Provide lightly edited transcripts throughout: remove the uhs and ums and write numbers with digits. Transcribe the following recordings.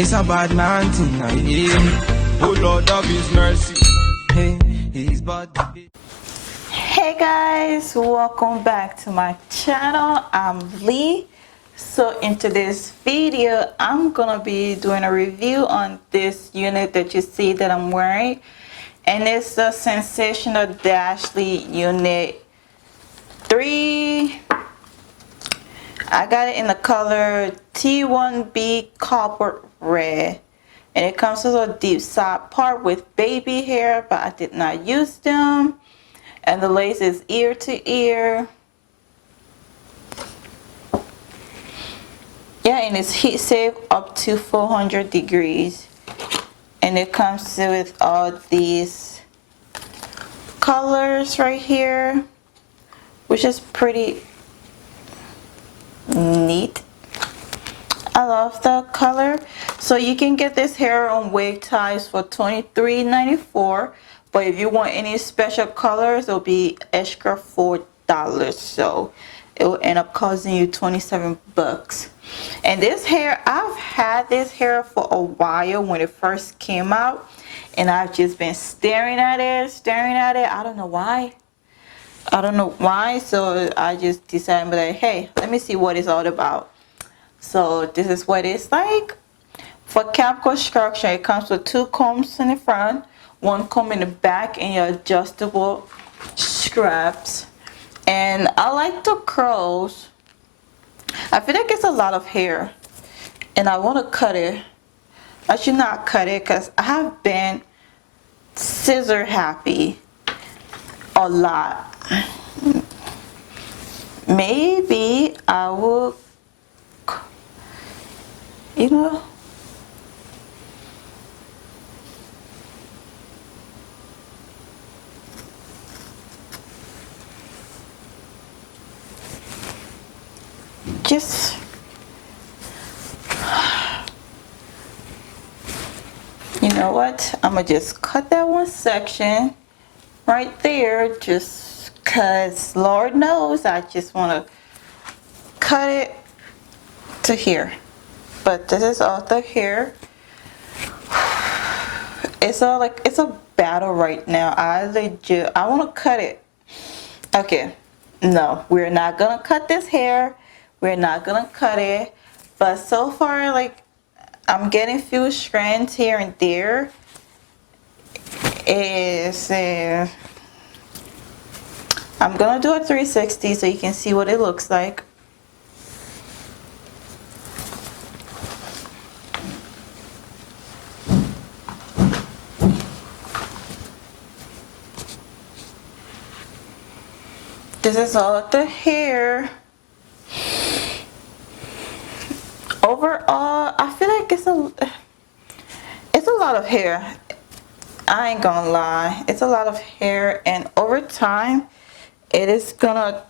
It's a bad man thing, I hear. Oh Lord of His mercy. Hey, He's bad. Hey guys, welcome back to my channel. I'm Lee. So in today's video, I'm gonna be doing a review on this unit that you see that I'm wearing, and it's the Sensational Dashley Unit 3. I got it in the color T1B Copper Red, and it comes with a deep side part with baby hair, but I did not use them. And the lace is ear to ear. Yeah, and it's heat safe up to 400 degrees. And it comes with all these colors right here, which is pretty neat. I love the color. So you can get this hair on wave ties for $23.94, but if you want any special colors, it'll be extra $4. So it will end up costing you 27 bucks. And this hair, I've had this hair for a while when it first came out, and I've just been staring at it. I don't know why. So I just decided, like, hey, let me see what it's all about. So this is what it's like. For cap construction, it comes with 2 combs in the front, 1 comb in the back, and your adjustable straps. And I like the curls. I feel like it's a lot of hair, and I want to cut it. I should not cut it because I have been scissor happy a lot. Maybe I will, just what, I'm gonna just cut that one section right there, just because Lord knows I just want to cut it to here. But this is all the hair. It's all like, it's a battle right now. I want to cut it. Okay, no, we're not gonna cut this hair. We're not gonna cut it. But so far, like, I'm getting few strands here and there. I'm gonna do a 360 so you can see what it looks like. This is all of the hair. Overall, I feel like it's a lot of hair. I ain't gonna lie, it's a lot of hair, and over time it is gonna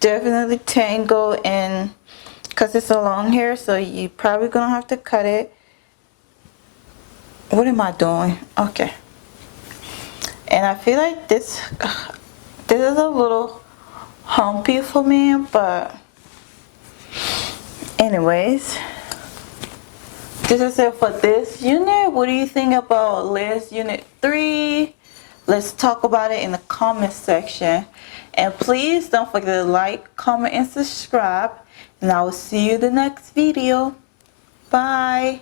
definitely tangle, and because it's a long hair, so you probably gonna have to cut it. What am I doing? Okay. And I feel like this is a little humpy for me, but anyways, this is it for this unit. What do you think about this unit 3? Let's talk about it in the comment section. And please don't forget to like, comment, and subscribe. And I will see you in the next video. Bye.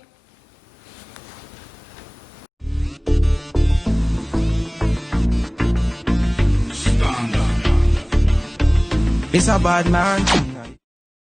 It's a bad man thing.